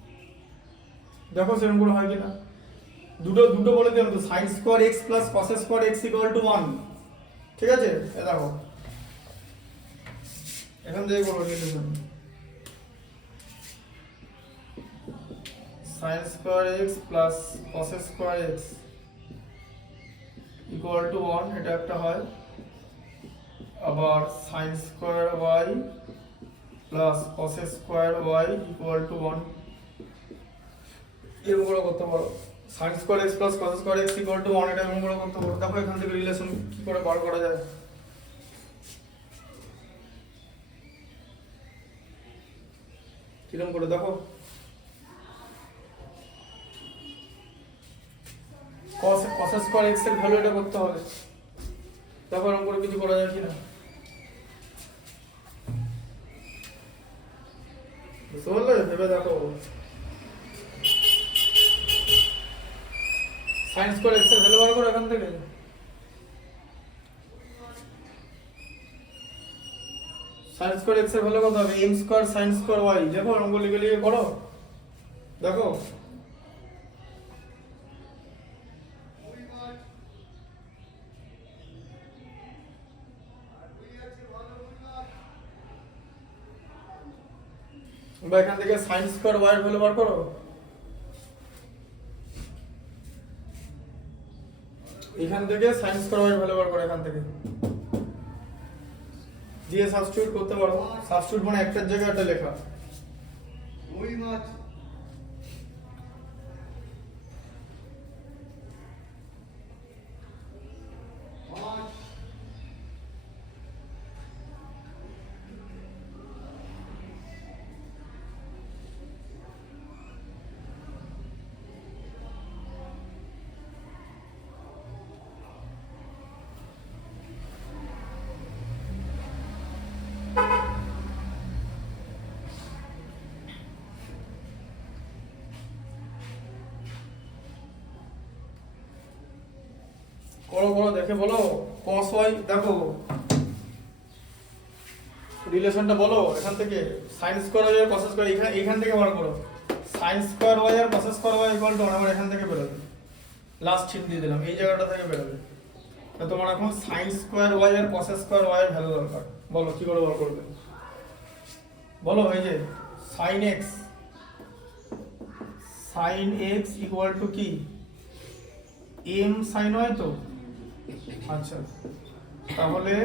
দেখো সেরকম করে হয় কিনা। দুটো বলে দিলাম তো, sine square x plus cos square x equal to 1, ঠিক আছে। এ দেখো এখান থেকে করো relation, sine square x plus cos square x equal to 1, এটা একটা হয়। আবার sine square y plus cos square y equal to 1, এরকম করে করতে পারো। Sine square x plus cos square x equal to 1, এটা এরকম করে করতে পারো। দেখো এখান থেকে রিলেশন কি করে বার করা যায়। কিরকম করে দেখো, cos স্কয়ার x এর ভ্যালু এটা করতে হবে। দেখো এরকম করে কিছু করা যায় কিনা, বুঝতে পারলে? ভেবে দেখো, সাইন স্কয়ার x এর ভ্যালু বার করো এখান থেকে। সাইন স্কয়ার x এর ভ্যালু কত হবে? m square sin square y। দেখো এরকম করে লিখে লিখে করো, দেখো বা এখান থেকে sin স্কয়ার y এর ভ্যালু বার করো। এখান থেকে sin স্কয়ার y এর ভ্যালু বার করো, এখান থেকে দিয়ে সাবস্টিটিউট করতে পারো। সাবস্টিটিউট মানে একটার জায়গায় একটা লেখা। ওই মাছ করো করো, দেখে বলো। cos y দেখো রিলেশনটা বলো এখান থেকে, sin স্কয়ার y আর cos স্কয়ার, এখান থেকে বার করো। sin স্কয়ার y আর cos square y equal to আমার এখান থেকে বেরোবে। লাস্ট চিহ্ন দিয়ে দিলাম, এই জায়গাটা থেকে বেরোবে। তো তোমার এখন sin স্কয়ার y আর cos স্কয়ার y এর ভ্যালু দরকার। বলো কি করে বার করবে, বলো। এই যে sin x ইকুয়াল টু কি m sin y তো, আচ্ছা তাহলে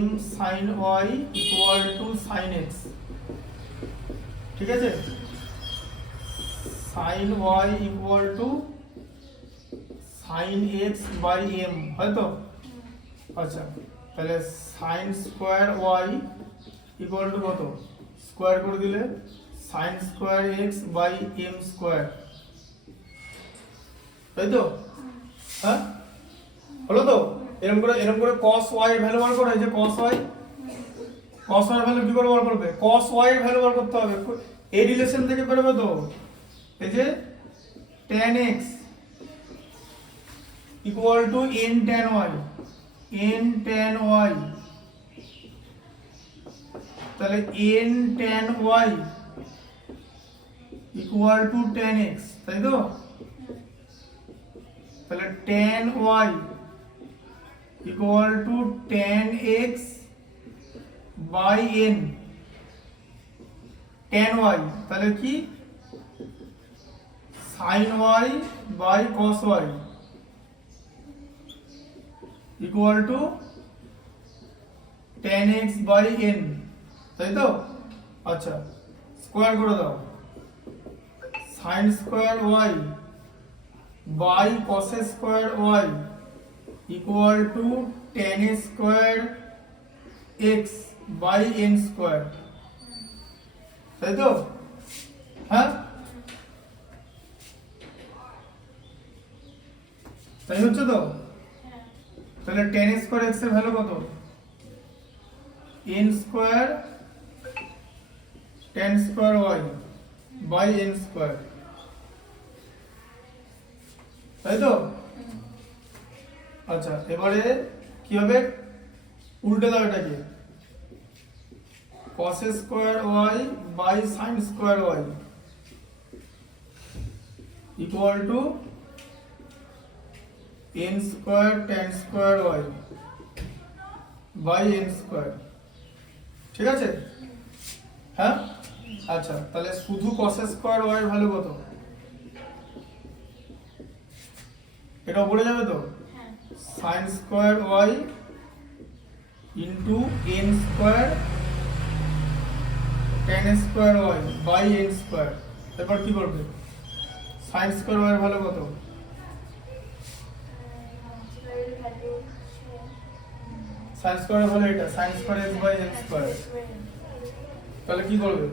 m sin y equal to sin x, ঠিক আছে। sin y equal to sin x by m, হয়তো। আচ্ছা তাহলে sin square y equal to কত, স্কয়ার করে দিলে sin square x by m square, তাই তো? হ্যাঁ হলো তো? এরকম করে cos y এর ভ্যালু বার করো। এই যে cos y এর ভ্যালু কি করে বার করবে? cos y এর ভ্যালু বার করতে হবে, এই রিলেশন থেকে বেরোবে তো। এই যে tan x equal to n tan y, n tan y তাহলে n tan y equal to tan x, তাই তো? তাহলে tan y equal to tan x by n। tan y তাহলে কি sin y by cos y equal to tan x by n, তাই তো? আচ্ছা, square করে দাও। sin square y by cos square y equal to tan square x by n square, তাই তো? হ্যাঁ, তাই হচ্ছে তো? হ্যাঁ। তাহলে tan স্কোয়ার x এর ভ্যালু কত? n square tan square y by n square, তাই তো? আচ্ছা, এবারে কি হবে? উল্টে দাও এটাকে, cos square y by sin square y equal to n square tan square y by n square, ঠিক আছে? হ্যাঁ, আচ্ছা, তাহলে শুধু cos স্কোয়ার y এর ভ্যালু কত? এটা উপরে যাবে তো? হ্যাঁ। sin square y into n square tan square y by n square. এরপর কি করবে? sin স্কোয়ার y এর ভ্যালু কত? স্কোয়ারের ভ্যালু sin স্কোয়ার এর ভ্যালু এটা, sin square x by n square. তাহলে কি করবে?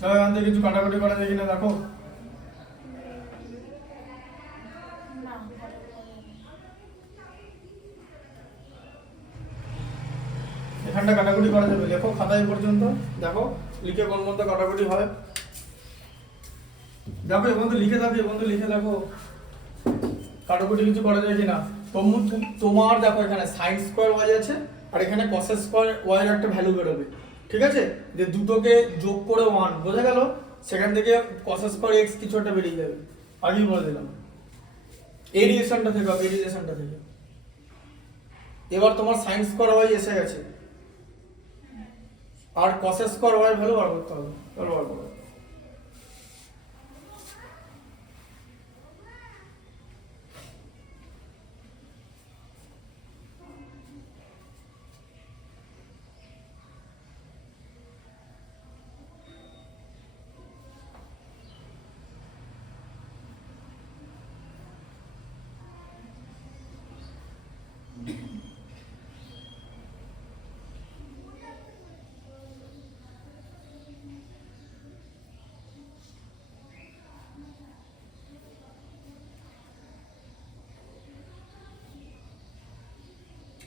দেখো এখান থেকে কিছু কাটাকুটি করা যায় কিনা দেখো। না, এখানটা কাটাকুটি করা যাবে, লেখো খাতায় পর্যন্ত, দেখো লিখে কোন মধ্যে কাটাকুটি হয়। দেখো এ বন্ধু লিখে থাকো, এ বন্ধু লিখে দেখো কাটাকুটি কিছু করা যায় কিনা। তোমার দেখো এখানে sin স্কোয়ার y আছে আর এখানে cos স্কোয়ার y এর একটা ভ্যালু বেরোবে, ঠিক আছে? যে দুটোকে যোগ করে 1, বোঝা গেল? সেখান থেকে cos স্কোয়ার x কিছু একটা বেরিয়ে যাবে, আগেই বলে দিলাম। এই রিলেশনটা থেকে হবে, এই রিলেশনটা থেকে। এবার তোমার sin স্কোয়ার y এসে গেছে আর cos স্কোয়ার y এর ভ্যালু বার করতে হবে, চলো বার করো।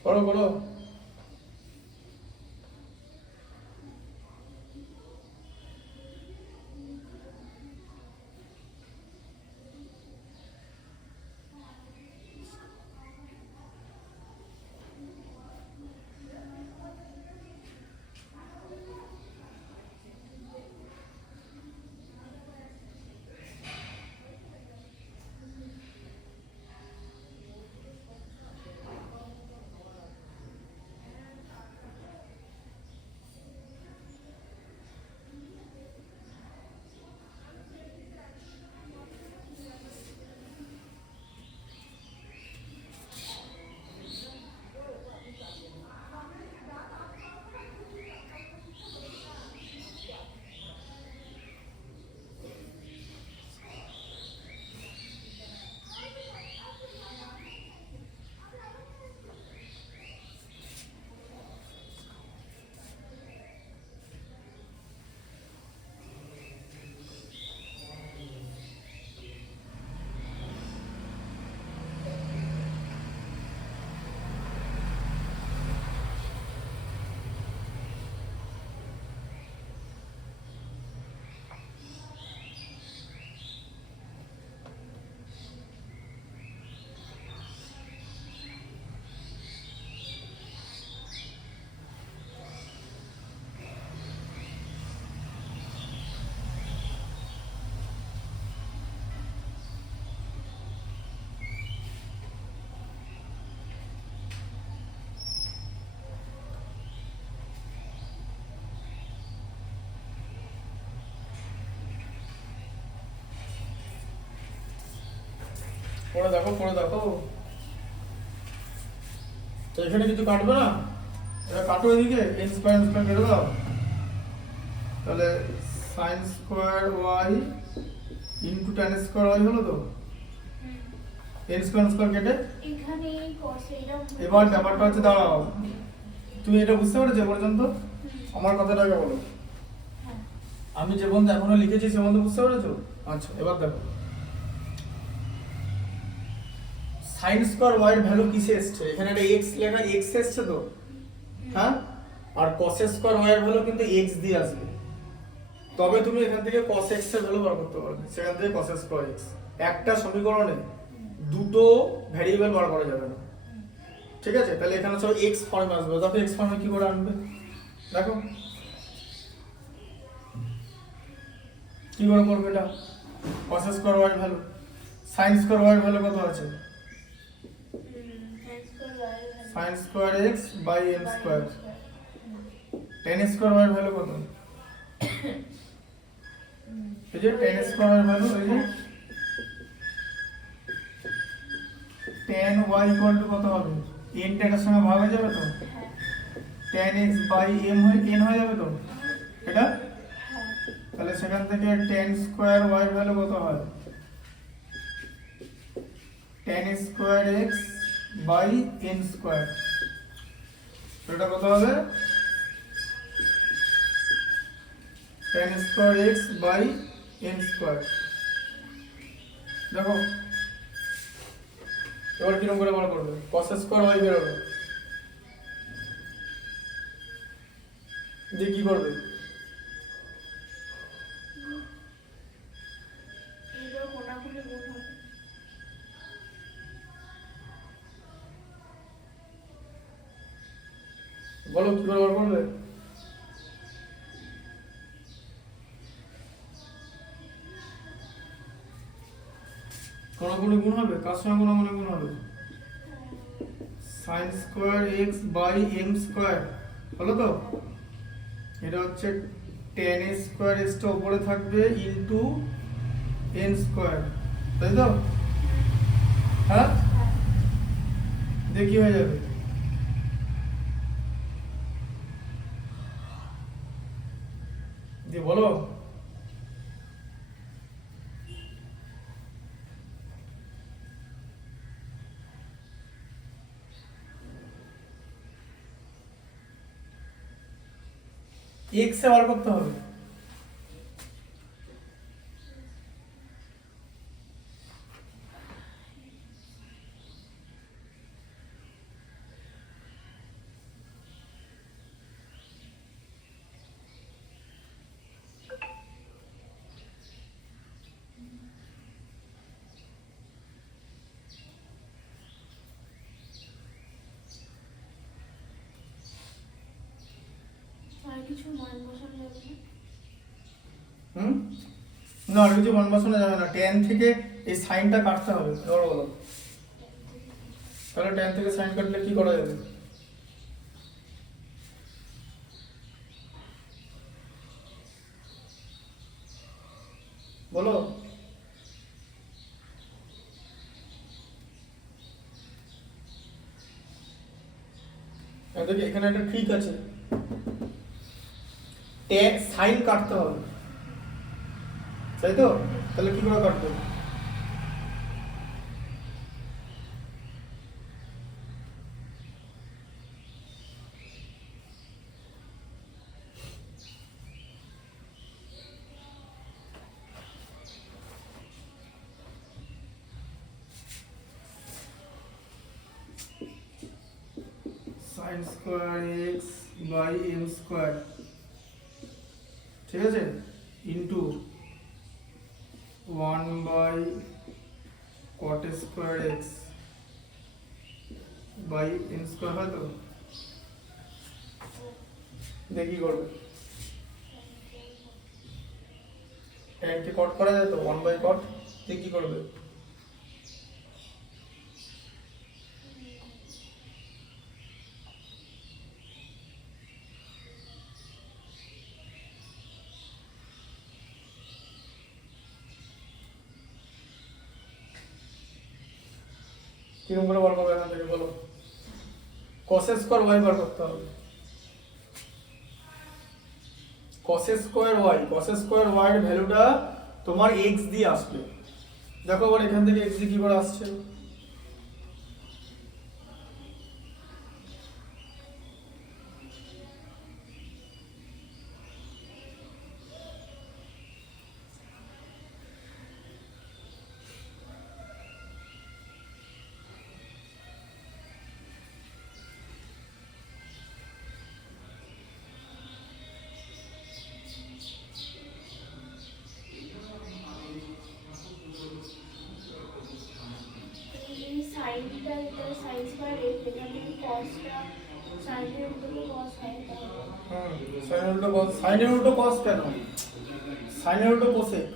করো করো। পড়ে দেখো তো এখানে কিছু কাটবে না, এটা কাটো এদিকে, n স্কয়ার কেটে দাও, তাহলে sin square y into tan square y হলো তো, n স্কয়ার কেটে। এখানে cos এটা এবার ব্যাপারটা হচ্ছে, দাঁড়াও, তুমি এটা বুঝতে পেরেছো পর্যন্ত? আমার কথাটা আগে বলো। হ্যাঁ। আমি যে বন্ধু এখনো লিখেছি সে বন্ধু বুঝতে পেরেছো? আচ্ছা, এবার দেখো sin স্কয়ার y এর ভ্যালু কিসে এসছে? এখানে একটা x লেখা, x এসছে তো, হ্যাঁ, আর cos স্কয়ার y এর ভ্যালু কিন্তু x দিয়ে আসবে, তবে তুমি এখান থেকে cos x এর ভ্যালু বার করতে পারবে, সেখান থেকে cos স্কয়ার x। একটা সমীকরণে দুটো ভ্যারিয়েবল বার করা যাবে না, ঠিক আছে? তাহলে এখানে সব x ফর্মে আসবে, দেখো x ফর্মে কি করে আনবে, দেখো কি করে করবে এটা। cos স্কয়ার y এর ভ্যালু, sin স্কয়ার y এর ভ্যালু কত আছে? sin square x by m square. tan square y এর ভ্যালু কত? এই যে tan স্কয়ার এর ভ্যালু, এই যে tan y ইকুয়াল টু কত হবে? n টা এটার সঙ্গে ভাগ হয়ে যাবে তো, tan x by m n হয়ে যাবে তো এটা, তাহলে সেখান থেকে tan স্কয়ার y এর ভ্যালু কত হয়? tan square x by n square, এটা কত হবে? tan square x by n square. দেখো এবার কিরকম করে বার করবে? cos স্কয়ার y বেরোবে, যে কি করবে? এগুলো কোনাকুনি গুণ হবে। বলো কি করে বার করবে? কোনাকুনি গুণ হবে, কার সঙ্গে কোনাকুনি গুণ হবে? sin square x by m square হলো তো, এটা হচ্ছে tan স্কয়ার x টা উপরে থাকবে ইনটু n স্কয়ার, তাই তো? হ্যাঁ, দেখি হয়ে যাবে, দিয়ে বলো। x এ বার করতে হবে, আর কিছু মান বসানো যাবে না। হুম, না আর কিছু মান বসানো যাবে না, tan থেকে এই সাইনটা কাটতে হবে। এবার বলো, তাহলে tan থেকে সাইন কাটলে কি করা যাবে? বলো। দেখি এখানে একটা ট্রিক আছে, tan সাইন কাটতে হবে, তাই তো? তাহলে কি করে কাটবে? sin square x by m square, ঠিক আছে, into 1 by cot square x by n square হয় তো, দেখি করবে। tan কে cot করা যায় তো, 1 বাই cot, দেখি করবে। কিরকম করে বার করবে এখান থেকে বলো? cos স্কয়ার y বার করতে হবে। cos স্কয়ার y এর ভ্যালুটা তোমার x দিয়ে আসবে। দেখো এবার এখান থেকে x দিয়ে কি করে আসছে? এই সাইনটা যেটা সাইন স্কয়ার এর এখান থেকে কসটা সাইনের উপরে কস হয় তাহলে সাইনের উল্টো cos কেন? সাইনের উল্টো কোসেক।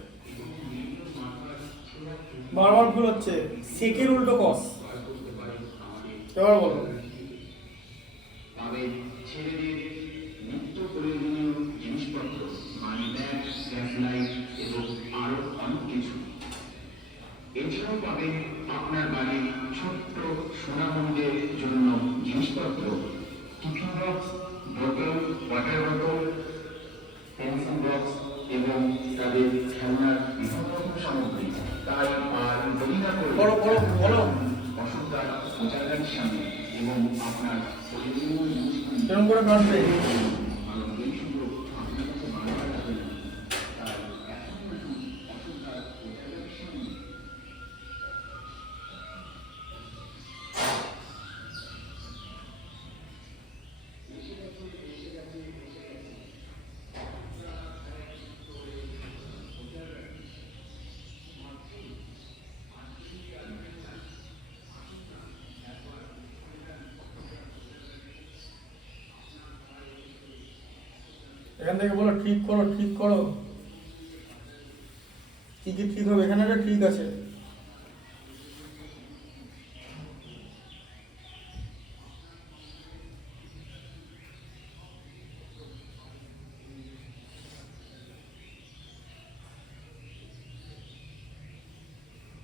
বারবার ভুল হচ্ছে, সেকের উল্টো cos। এবার বলো। পাবেন ছেলেদের নিত্য প্রয়োজনীয় জিনিসপত্র, মানি ব্যাগ, গ্যাস লাইট এবং আরো অনেক কিছু। এছাড়াও পাবেন আপনার বাড়ির ছোট্ট সোনামণিদের জন্য জিনিসপত্র, টিফিন বক্স, বোতল, ওয়াটার বোতল, পেন্সিল বক্স এবং তাদের খেলনার বিভিন্ন রকম সামগ্রী। তাই আর দেরি না করে বলো। অসুবিধার জায়গার সামনে এবং আপনার প্রয়োজনীয় জিনিসগুলি কেমন করে কাটবে? কারণ এই শুধু আপনার কাছে বারবার যাবে না, তাই এখন আসুন অসুবিধার জায়গার সামনে। এখান থেকে বলো ঠিক করো। কি কি ঠিক হবে? এখানে একটা ঠিক আছে।